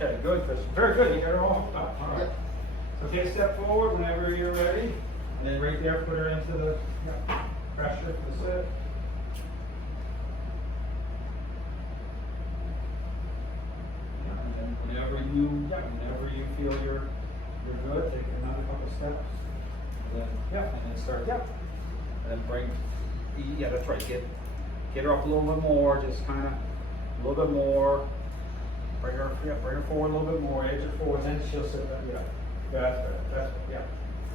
Okay, good, Christian. Very good. You got her all hooked up. All right. So take a step forward whenever you're ready. And then right there, put her into the pressure for the sit. And then whenever you feel you're good, take another couple steps. And then, and then start, and then bring, that's right, get her up a little bit more, just kind of, a little bit more. Bring her forward a little bit more, edge her forward, then she'll sit there, that's better,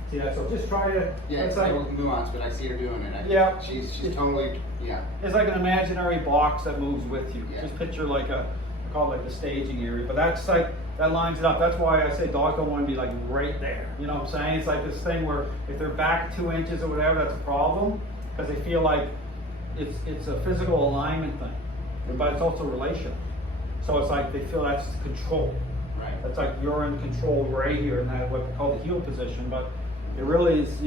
See that, so just try to. Yeah, it's like nuance, but I see her doing it. She's totally, It's like an imaginary box that moves with you. Yeah. Just picture like I call it like the staging area, but that's like, that lines it up. That's why I say dogs don't want to be like right there. You know what I'm saying? It's like this thing where if they're back 2 inches or whatever, that's a problem, because they feel like it's a physical alignment thing, but it's also relational. So it's like they feel that's control. Right. That's like you're in control right here in that what we call the heel position, but it really is,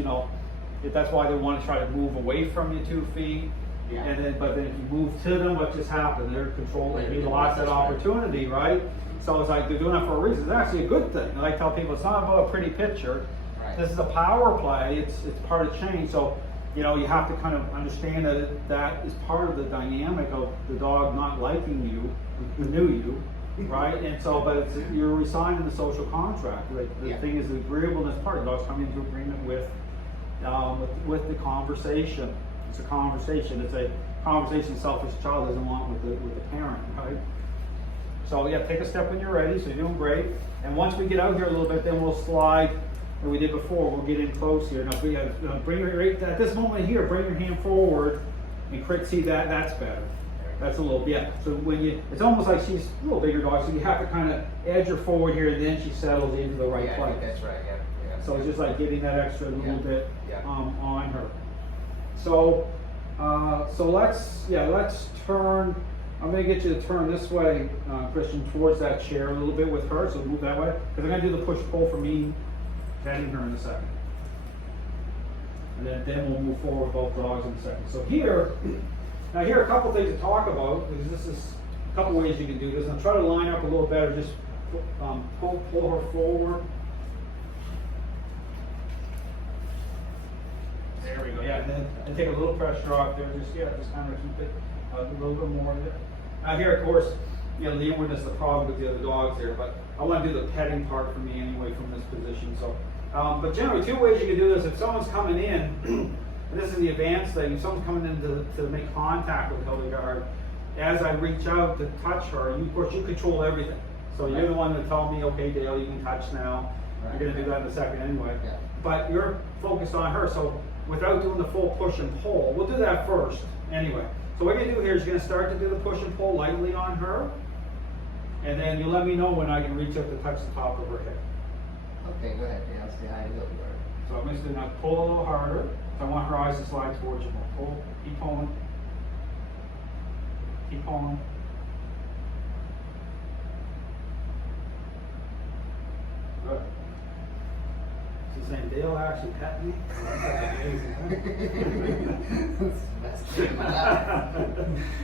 that's why they want to try to move away from you 2 feet. Yeah. And then, but then if you move to them, what just happened? They're controlling. They lost that opportunity, right? So it's like they're doing that for a reason. It's actually a good thing. And I tell people it's not about a pretty picture. Right. This is a power play. It's part of change. So you have to kind of understand that is part of the dynamic of the dog not liking you, who knew you, right? And so, but you're resigning the social contract. Like the thing is, the agreeableness part. The dog's coming into agreement with the conversation. It's a conversation. It's a conversation selfish child doesn't want with the parent, right? So take a step when you're ready. So you're doing great. And once we get out here a little bit, then we'll slide. And we did before. We'll get in close here. Now, if we have, bring your right at this moment here. Bring your hand forward and see that. That's better. That's a little So when it's almost like she's a little bigger dog. So you have to kind of edge her forward here, and then she settles into the right place. That's right. Yeah. So it's just like getting that extra little bit on her. So let's turn. I'm going to get you to turn this way, Christian, towards that chair a little bit with her. So move that way, because I'm going to do the push-pull for me, petting her in a second. And then we'll move forward with both dogs in a second. So here are a couple things to talk about, because this is a couple ways you can do this. I'll try to line up a little better. Just pull her forward. There we go. And take a little pressure off there. Just kind of keep it a little bit more of it. Now here, of course, the inwardness is the problem with the other dogs there, but I want to do the petting part for me anyway from this position. So, but generally, 2 ways you can do this. If someone's coming in, and this is the advanced thing, if someone's coming in to make contact with Hildegard, as I reach out to touch her, of course, you control everything. So you're the one to tell me, okay, Dale, you can touch now. You're going to do that in a second anyway. Yeah. But you're focused on her. So without doing the full push and pull, we'll do that first anyway. So what you're going to do here is you're going to start to do the push and pull lightly on her. And then you let me know when I can reach up to touch the top of her head. Okay, go ahead. Yeah, I'll stay high and go. So I'm going to now pull a little harder. So I want her eyes to slide towards you. Pull, keep pulling. Keep pulling. Good. She's saying, Dale actually pet me.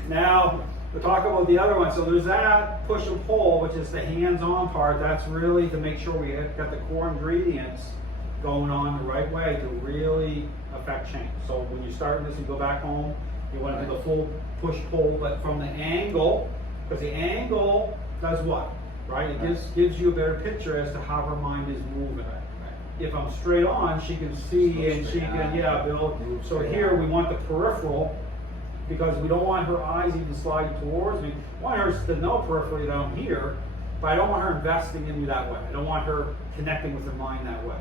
Now, we'll talk about the other one. So there's that push and pull, which is the hands-on part. That's really to make sure we have got the core ingredients going on the right way to really affect change. So when you start this, you go back home, you want to do the full push-pull, but from the angle, because the angle does what? Right? It gives you a better picture as to how her mind is moving. If I'm straight on, she can see and she can, build. So here we want the peripheral, because we don't want her eyes even sliding towards me. I want her to know peripherally that I'm here, but I don't want her investing in me that way. I don't want her connecting with her mind that way.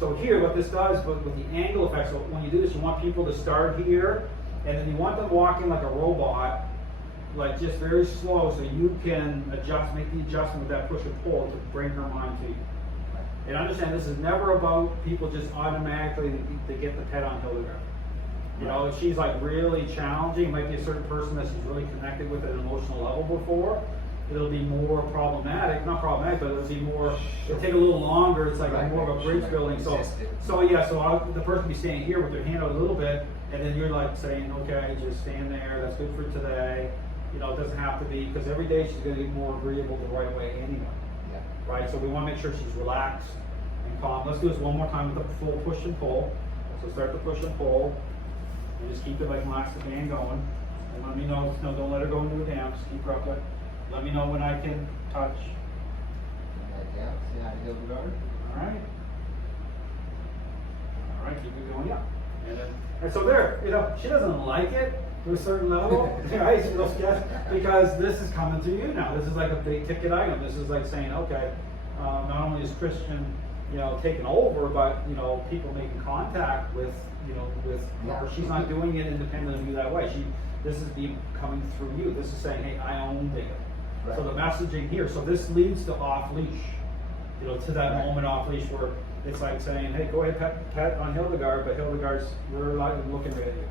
So here, what this does with the angle effect, so when you do this, you want people to start here, and then you want them walking like a robot, like just very slow, so you can make the adjustment with that push and pull to bring her mind to you. And understand, this is never about people just automatically to get the pet on Hildegard. You know, if she's like really challenging, it might be a certain person that she's really connected with at an emotional level before. It'll be more problematic, not problematic, but it'll be more, it'll take a little longer. It's like more of a bridge building. So the person will be standing here with their hand out a little bit, and then you're like saying, okay, just stand there. That's good for today. You know, it doesn't have to be, because every day she's going to get more agreeable the right way anyway. right? So we want to make sure she's relaxed and calm. Let's do this one more time with the full push and pull. So start the push and pull, and just keep it like elastic band going. And let me know, no, don't let her go into a down, just keep her up there. Let me know when I can touch. Yeah, see how to Hildegard? Alright. Alright, keep it going, yeah. And so there, you know, she doesn't like it to a certain level, right? She looks because this is coming to you now. This is like a big ticket item. This is like saying, okay, not only is Christian, you know, taking over, but, you know, people making contact with, you know, with her. She's not doing it independent of you that way. This is coming through you. This is saying, hey, I own data. Right. So the messaging here, so this leads to off leash, you know, to that moment off leash where it's like saying, hey, go ahead, pet on Hildegard, but Hildegard's, we're looking right at you.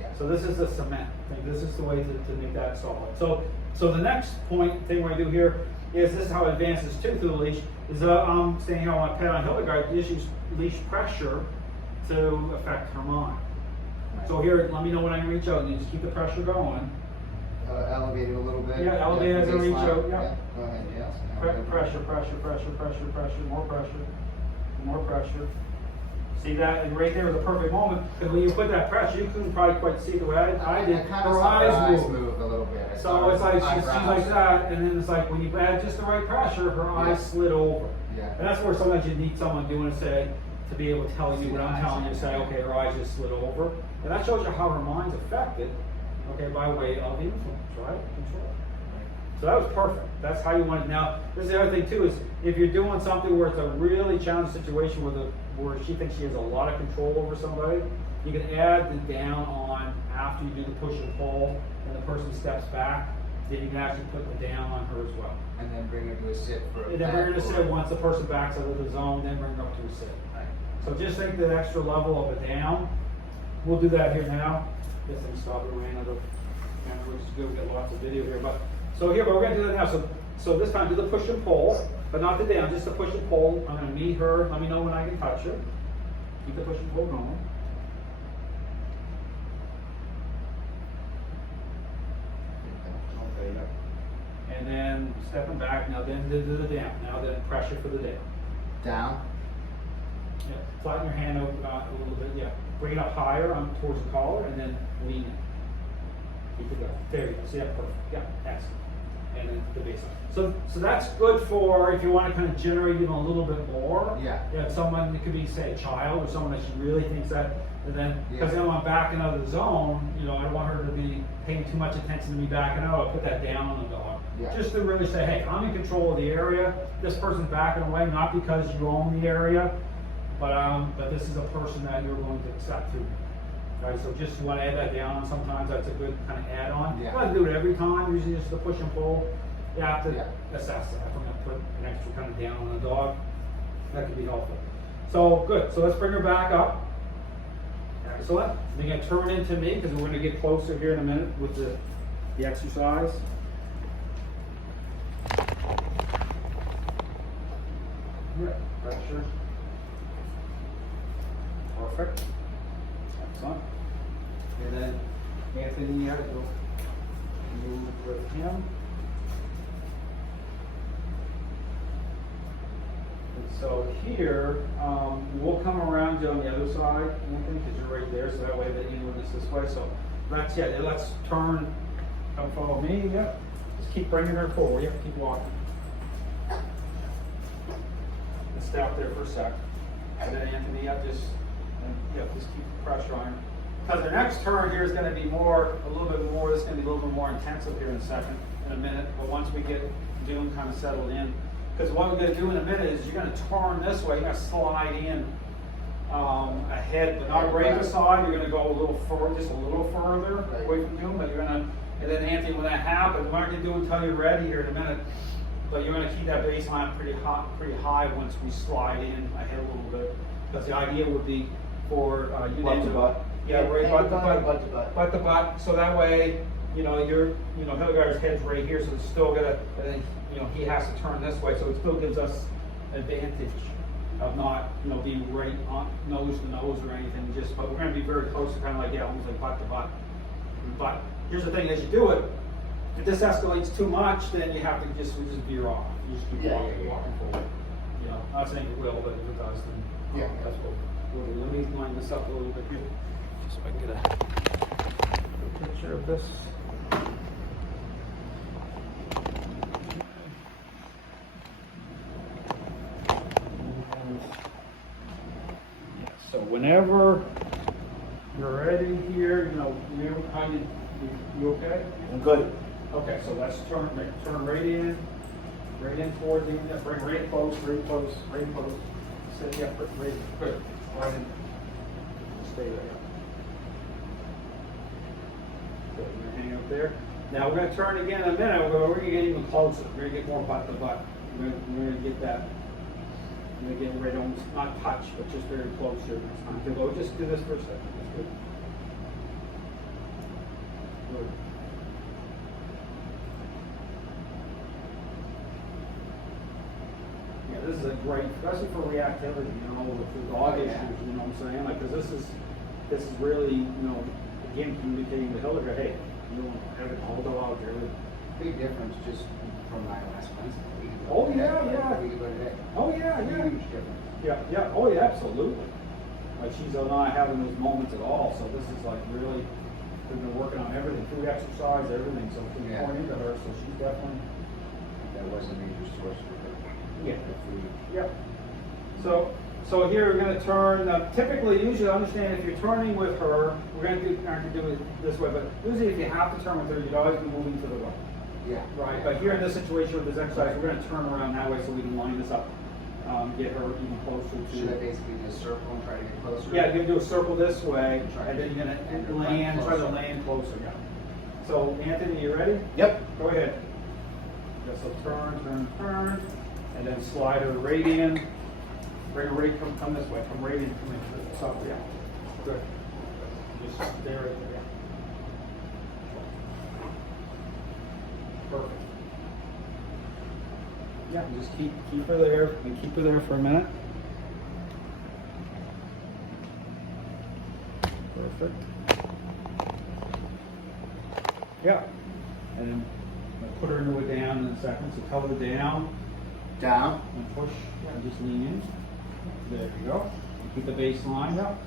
Yeah. So this is the cement thing. This is the way to make that solid. So the next thing we're going to do here is this is how it advances to through the leash. Is saying here I want to pet on Hildegard, just use leash pressure to affect her mind. Right. So here, let me know when I reach out. You just keep the pressure going. Elevate it a little bit. Yeah, elevate as I reach out. Yeah. Go ahead, yes. Pressure, more pressure. See that? And right there was a perfect moment, because when you put that pressure, you couldn't probably quite see the way I did. Her eyes move a little bit. So it's like she's like that, and then it's like when you add just the right pressure, her eyes slid over. Yeah. And that's where sometimes you need someone doing it, say, to be able to tell you what I'm telling you, say, okay, her eyes just slid over. And that shows you how her mind's affected, okay, by way of influence, right? Control. So that was perfect. That's how you want it. Now, this is the other thing too, is if you're doing something where it's a really challenging situation where she thinks she has a lot of control over somebody, you can add the down on after you do the push and pull and the person steps back, then you can actually put the down on her as well. And then bring her to a sit for a And then bring her to sit once the person backs out of the zone, then bring her up to a sit. Right. So just think that extra level of a down. We'll do that here now. This thing stopped, it ran out of camera, which is good, we got lots of video here. But we're going to do that now. So this time do the push and pull, but not the down, just the push and pull. I'm going to meet her, let me know when I can touch her. Keep the push and pull going. Okay, yeah. And then stepping back, now then do the down. Now then pressure for the down. Down? Yeah, flatten your hand out a little bit, yeah. Bring it up higher towards the collar and then lean in. Keep it going. There you go. See that? Perfect. Yeah, excellent. And then the baseline. So that's good for if you want to kind of generate even a little bit more. Yeah. Yeah. Someone, it could be say a child or someone that she really thinks that, and then because then when I'm backing out of the zone, you know, I don't want her to be paying too much attention to me backing out. I'll put that down on the dog. Yeah. Just to really say, hey, I'm in control of the area. This person's backing away not because you own the area, but this is a person that you're going to accept through. Right, so just want to add that down, and sometimes that's a good kind of add-on. Yeah. You don't have to do it every time, usually just the push and pull. You have to assess that. If I'm going to put an extra kind of down on the dog, that could be helpful. So, good. So let's bring her back up. Excellent. You're going to turn into me, because we're going to get closer here in a minute with the exercise. Good. Pressure. Perfect. Excellent. And then Anthony, you go move with him. And so here, we'll come around you on the other side, Anthony, because you're right there, so that way the inward is this way. So let's turn, come follow me, yeah. Just keep bringing her forward, yeah, keep walking. Let's stop there for a sec. And then Anthony, just keep the pressure on her. Because the next turn here is going to be a little bit more intensive here in a minute. But once we get Dune kind of settled in, because what we're going to do in a minute is you're going to turn this way, you're going to slide in ahead, but not right beside. You're going to go a little further, just a little further away from Dune. But you're going to, and then Anthony, when that happens, we're not going to do until you're ready here in a minute. But you're going to keep that baseline pretty high once we slide in ahead a little bit. Because the idea would be for you butt to butt. Yeah, right, butt to butt. So that way, Hildegard's head's right here, so it's still gonna, he has to turn this way, so it still gives us advantage of not, being right on nose to nose or anything. But we're gonna be very close to kind of like, almost like butt to butt. But here's the thing: as you do it, if this escalates too much, then you have to just veer off. just keep Yeah. walking forward. You know, not saying it will, but if it does, then Yeah. that's what we'll do. Let me line this up a little bit here, just so I can get a picture of this. So whenever you're ready here, you know, how you okay? I'm good. Okay, so let's turn right in towards the, bring right close, right close, right close. Sit up, right, good. Right in. Stay there. Good, you're hanging up there. Now we're gonna turn again in a minute, we're gonna get even closer. We're gonna get more butt to butt. We're gonna get that. We're gonna get right almost, not touch, but just very close here. Go, just do this for a second. That's good. Good. Yeah, this is a great, especially for reactivity, you know, with the dog issues, you know what I'm saying? Like, because this is really, you know, again, communicating with Hildegard, hey, you don't have it all go out there. Big difference just from my last Wednesday. Oh, yeah, yeah. We could go today. Oh, yeah, yeah. Huge difference. Yeah, oh, yeah, absolutely. Like, she's not having those moments at all, so this is like really, we've been working on everything, food, exercise, everything, so it's been pouring into her, so she's definitely. That was a major source for her. Yeah. The food. Yep. So here we're going to turn. Typically, usually, understand if you're turning with her, we're going to do it this way. But usually, if you have to turn with her, you'd always be moving to the right. Yeah. Right. Yeah. But here in this situation with this exercise, we're going to turn around that way so we can line this up, get her even closer to. Should I basically do a circle and try to get closer? Yeah, you're going to do a circle this way, Try and then you're going and to land try to closer. land closer. Yeah. So Anthony, you ready? Yep. Go ahead. Yeah, so turn, and then slide her right in. Bring her right, come this way. Come right in, come in. So, yeah. Good. Just stay right there. Perfect. Yeah, just keep her there, and keep her there for a minute. Perfect. Yeah. And then put her into a down in a second. So cover down Down. and push. Yeah, just lean in. There you go. And keep the base lined up.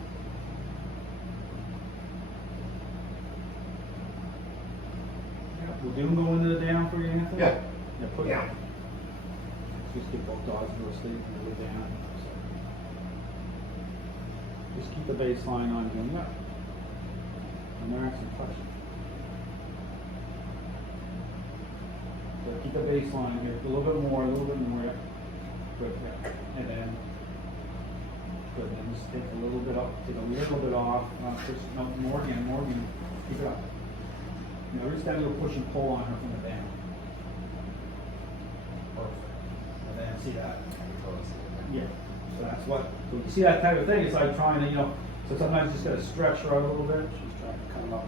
Yeah. Will Doom go into the down for you, Anthony? Yeah. Yeah, put Yeah. it. Just get both dogs to go sleep and go down. So. Just keep the base line on Doom. Yeah. And there some touch. So keep the base line here. A little bit more, yeah. Good, yeah. And then, good, then just take a little bit up, take a little bit off, just, no, more again, keep it up. You know, just that little push and pull on her from the down. Perfect. And then, see that? Yeah. So that's what, so you see that type of thing, it's like trying to, you know, so sometimes you just gotta stretch her out a little bit. She's trying to come up.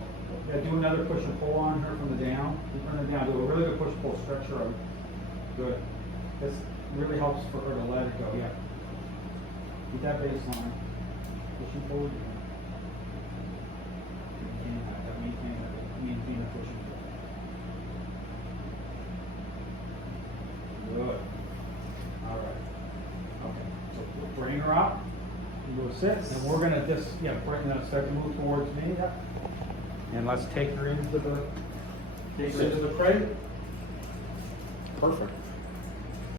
Yeah, do another push and pull on her from the down. Keep her in the down, do a really good push and pull, stretch her out. Good. This really helps for her to let it go, yeah. Keep that baseline. Push and pull again. Maintain that push and pull. Good. All right. Okay, so we'll bring her up. We'll sit, and we're gonna just, yeah, start to move towards me, yeah. And let's take her into the crate. Perfect.